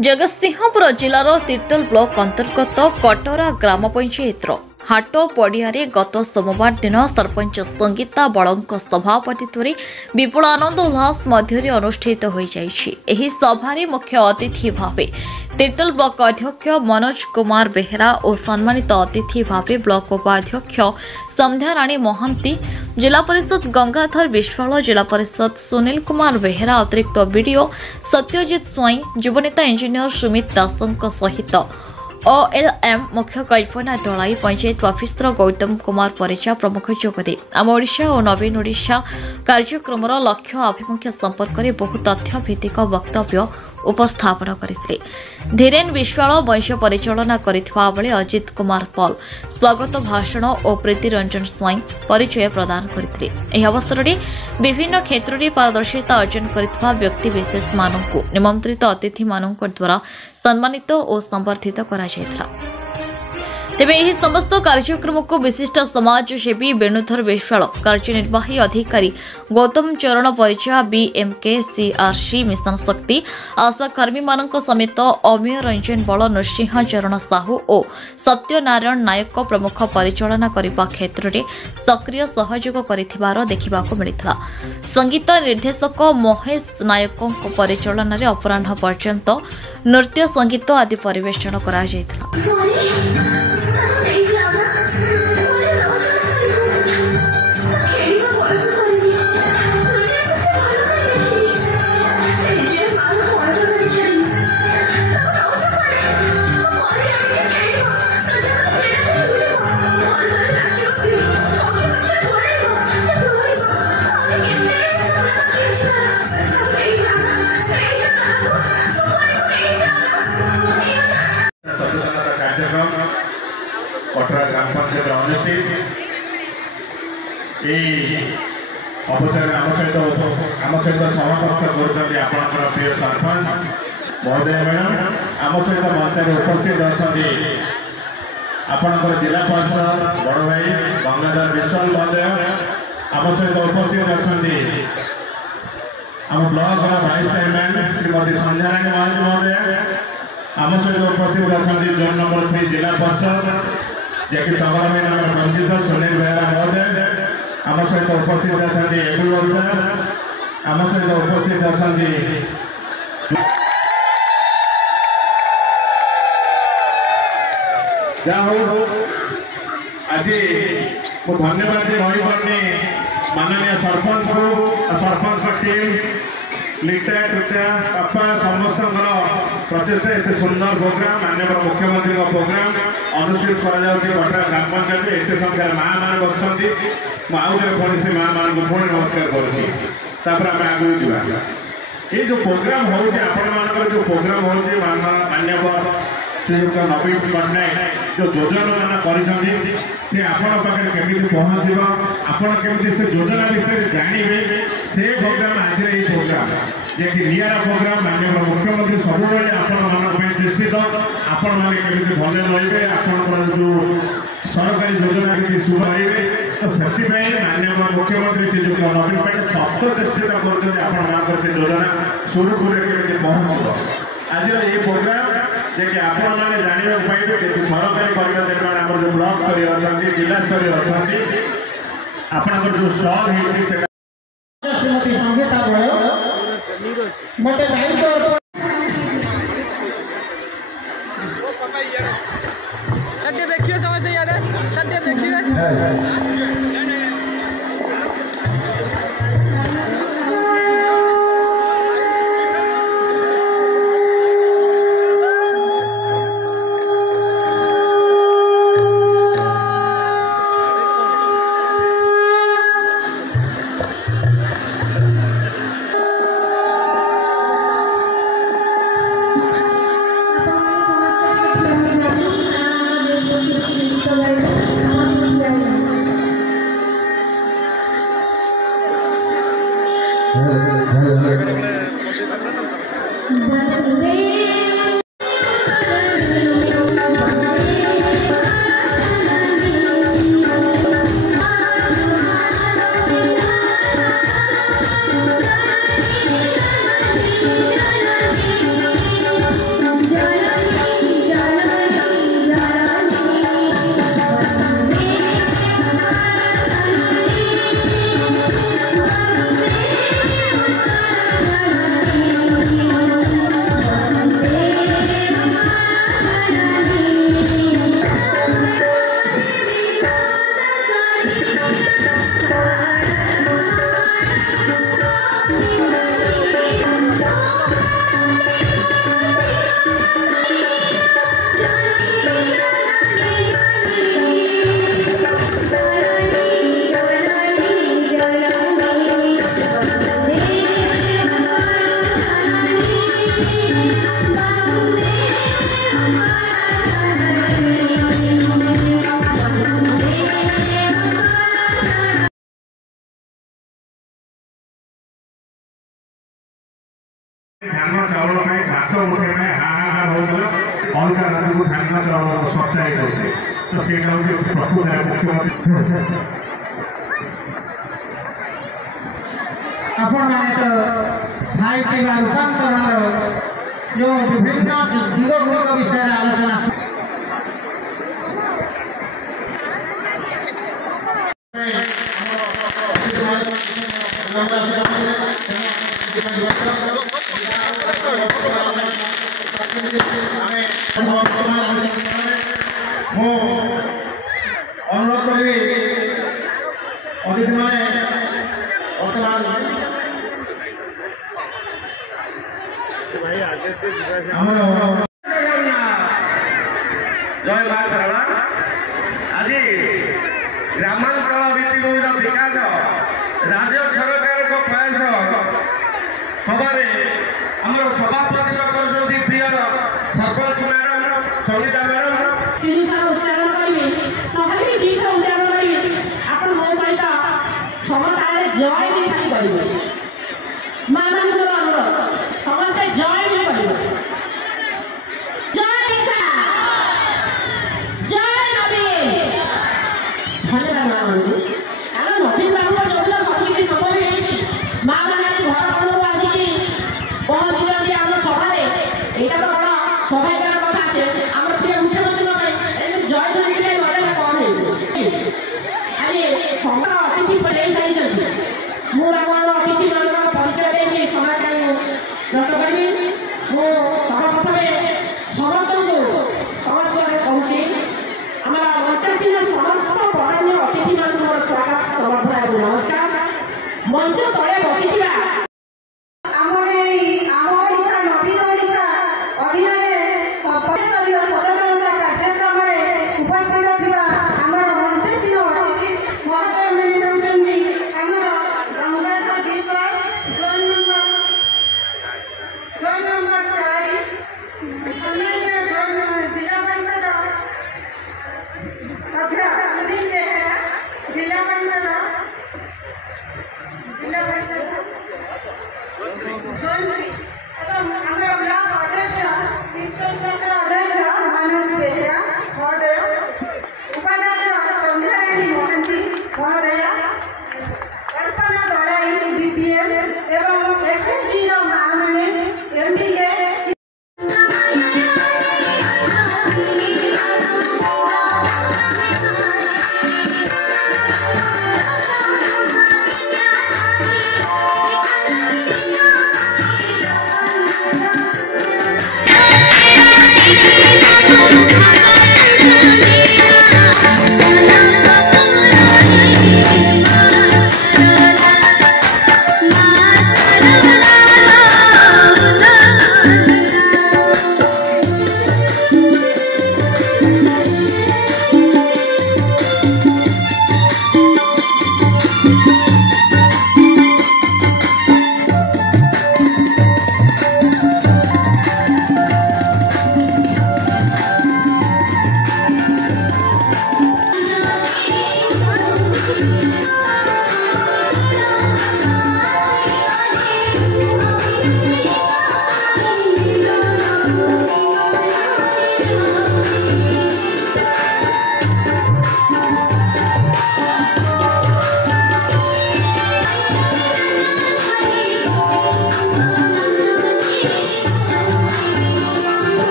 Jagatsinghpur जिलार तीर्तोल block अंतर्गत कटरा ग्राम पंचायत हाट पड़िया गत सोमवार दिन सरपंच संगीता बलंक सभापतित्व विपुल आनंद उल्लास मध्य अनुष्ठित हो जाइए। सभारे मुख्य अतिथि भाव तीर्तोल ब्लॉक अध्यक्ष मनोज कुमार बेहेरा और सम्मानित अतिथि भाव ब्लॉक उपाध्यक्ष संध्या राणी महांती, जिला परिषद गंगाधर विश्वाल, जिला परिषद सुनील कुमार बेहेरा, अतिरिक्त बीडीओ सत्यजित स्वाई, युवनेता इंजीनियर सुमित दासों सहित OLM मुख्य कल्पना दलाई, पंचायत ऑफिसर गौतम कुमार परिचा प्रमुख जोगदे आम ओडिशा और नवीन ओडिशा कार्यक्रम लक्ष्य आभिमुख्य संपर्क में बहु तथ्य भित्तिक वक्तव्य उपस्थापन करते। धीरेन विश्वाल वंश परिचालना करथिबा बेले अजित कुमार पॉल स्वागत भाषण और प्रीति रंजन स्वाई परिचय प्रदान करते। यह अवसर में विभिन्न क्षेत्र में पारदर्शिता अर्जन करथिबा व्यक्ति विशेष मानक निमंत्रित अतिथि मानक द्वारा सम्मानित और संबर्धित करा जायथिला। तेबे यह समस्त कार्यक्रम को विशिष्ट समाजसेवी वेणुधर विश्वाल, कार्यनिर्वाही अधिकारी गौतम चरण परिचा, BMK CRC मिशन शक्ति आशा कर्मी मानक समेत अमीय रंजन बल, नृसिंह चरण साहू और सत्यनारायण नायक प्रमुख परिचालना करने क्षेत्र में सक्रिय सहयोग कर देखा मिलता। संगीत निर्देशक महेश नायक परिचालन में अपराह पर्यंत नृत्य संगीत आदि परिवेषण करा जायथिला। कटरा ग्राम पंचायत अनुष्ठित अवसर आम सहित समकक्ष कर प्रिय सरपंच महोदय मैडम आम सहित मंच उपस्थित अच्छा आपणकर जिला परिषद बड़ भाई गंगाधर विश्वाल महोदय आम सहित उपस्थित अच्छा आम ब्लॉक वाइस चेयरमैन श्रीमती संध्या राणी महांती महोदय आम सहित उपस्थित अच्छा जोन नंबर 3 जिला परिषद जैसे चंद्रमेन पंडित सुनील बेहरा महोदय आम सहित उपस्थित अच्छा एबुल सर आम सहित उपस्थित अच्छा आज मु धन्यवाद रही पारे माननीय सरपंच को सरपंच टीम लिटा टुटा बापा समस्त प्रचेषा एत सुंदर प्रोग्राम माननीय मुख्यमंत्री प्रोग्राम अनुष्ठित करा कटरा ग्राम पंचायत एत संख्यार माँ मैंने बस आउे पुणी से माँ मान पुणी नमस्कार करें आगे जावा ये जो प्रोग्राम हो जो प्रोग्राम हो माननीय श्रीयुक्त नवीन पट्टनायक जो योजना मान कर केमी पहुँचब आपड़ी से योजना विषय जानवे से प्रोग्राम आज ये प्रोग्राम जे कि निरा प्रोग्राम माननीय मुख्यमंत्री सब सृष्टित आपण मैंने भले रे आप जो सरकारी योजना के शुभ रे तो से माननीय मुख्यमंत्री श्रीयुक्त नवीन पट्टनायक सख्त चेष्टा कर योजना सुरुखुरे के पहुँच आज ये प्रोग्राम जे कि आपण मैंने जानवा पाइबे कि सरकारी कर्मचारी मैंने जो ब्लॉक स्तर अच्छा जिला स्तर अच्छा आपंकर जो स्टॉल है श्रीमती संगीता मत देखिए समझ देखिए अलगा राज्य को ध्यान में सच्चाई करें तो से प्रकृत है मुख्यमंत्री आपण माने तो फाइव टी रूपांतरण जो विभिन्न दिगगुड़िक विषय आलोचना अनुरोध करी अतिथि मैंने बर्तमान जय मां शारदा आज ग्रामांचल भित्तिभूमिर विकास राज्य सरकार प्रयास सभारे आम सभापति प्रिय सरपंच मैडम संगीता मैडम उच्चारण करेंगे उच्चारण करेंगे आप मो सहित समस्या जय भी खाली करेंगे माँ मान अनुरोध समस्या जय भी करेंगे धन्यवाद माँ आम नवीन बाबू जो संस्कृति समय माँ मैंने घर खंड आसिकी पहुंची जाती आम सभा यहाँ तो बड़ा सौभाग्यर कथा से आम प्रिय मुख्यमंत्री जय जय लगे कौन आज समर अतिथि नहीं सारी मुझे अतिथि मान परिचय देगी समय कहीं नष्ट करी सर्वप्रथम समस्त समस्या कहूँ आम मंचासीन समस्त बरण्य अतिथि मान स्वागत समर्थन और नमस्कार मंच तले बसी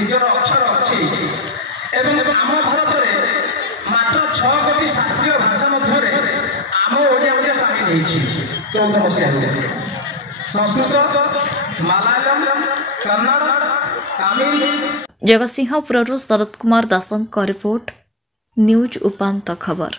ନିଜର ଅକ୍ଷର ଅଛି ଏବଂ ଟି ଶାସ୍ତ୍ରୀୟ ଭାଷା ମଧ୍ୟରେ ଆମ ଓଡ଼ିଆ ମଧ୍ୟ ସାମିଲ ହେଇଛି 14 ମସିହାରେ। ସଂସ୍କୃତ, ମାଲାୟାଲମ, କନ୍ନଡ଼, ତାମିଲ। ଜଗତସିଂହପୁରରୁ ଶରତ କୁମାର ଦାସଙ୍କ ରିପୋର୍ଟ, ନ୍ୟୁଜ୍ ଉପାନ୍ତ ଖବର।